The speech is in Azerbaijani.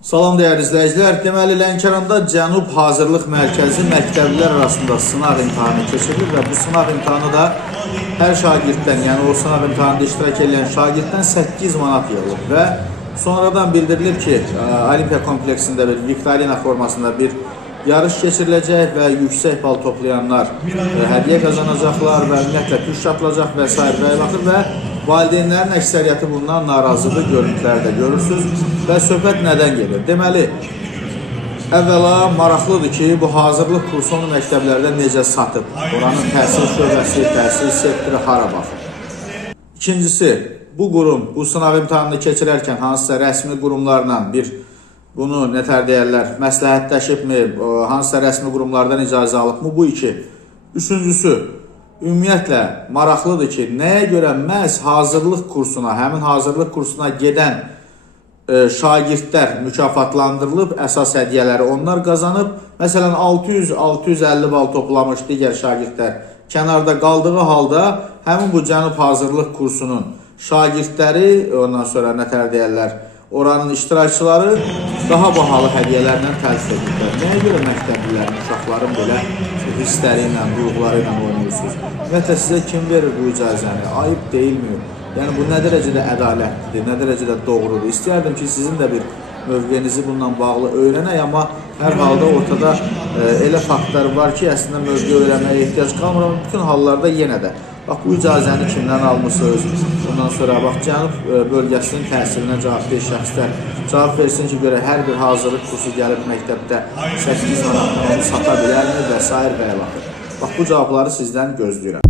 Salam dəyərli izləyicilər. Deməli, Lənkəranda Cənub Hazırlıq Mərkəzi məktəblilər arasında sınaq imtahanı keçirilir və bu sınaq imtahanı da hər şagirddən, yəni o sınaq imtahanında iştirak edən şagirddən 8 manat yığılıb və sonradan bildirilir ki, Olimpiya kompleksində bir viktorina formasında bir yarış keçiriləcək və yüksək bal toplayanlar hədiyyə qazanacaqlar və ümumiyyətlə püş yapılacaq və s. və valideynlərin əksəriyyəti bundan narazıdır, görüntülərdə görürsünüz və söhbət nədən gelir? Deməli, əvvəla maraqlıdır ki, bu hazırlıq kursunu məktəblərdə necə satıb, oranın təhsil şöbəsi, təhsil sektoru hara baxır. İkincisi, bu qurum bu sınaq imtahanını keçirərkən hansısa rəsmi qurumlarla bunu nətər deyərlər, məsləhətləşibmi, hansısa rəsmi qurumlardan icazə alıbmı, bu iki. Üçüncüsü, ümumiyyətlə maraqlıdır ki, nəyə görə məhz hazırlıq kursuna, həmin hazırlıq kursuna gedən şagirdlər mükafatlandırılıb, əsas hədiyyələri onlar qazanıb. Məsələn, 600-650 bal toplamış digər şagirdlər kənarda qaldığı halda həmin bu Cənub hazırlıq kursunun şagirdləri, ondan sonra nətər deyərlər, oranın iştirakçıları daha bahalı hədiyyələrlə təltif edirlər. Nəyə görə məktəblilərin, uşaqların belə hissləri ilə, duyğuları ilə oynayırsınız? Ümumiyyətlə, sizə kim verir bu icazəni? Ayıb deyilmi? Yəni, bu nə dərəcədə ədalətlidir, nə dərəcədə doğrudur? İstəyərdim ki, sizin də bir mövqeyinizi bununla bağlı öyrənək, amma hər halda ortada elə faktlar var ki, əslində mövqey öyrənməyə ehtiyac qalmır, amma bütün hallarda yenə də bax, bu icazəni kimdən almışsınız? Bundan sonra bax, Cənub bölgəsinin təhsilinə cavabdeh şəxslər cavab versin ki, görə hər bir hazırlıq kursu gəlib məktəbdə 8 manatdan onu sata bilərmi və s. və ilaxır. Bax, bu cavabları sizdən gözləyirəm.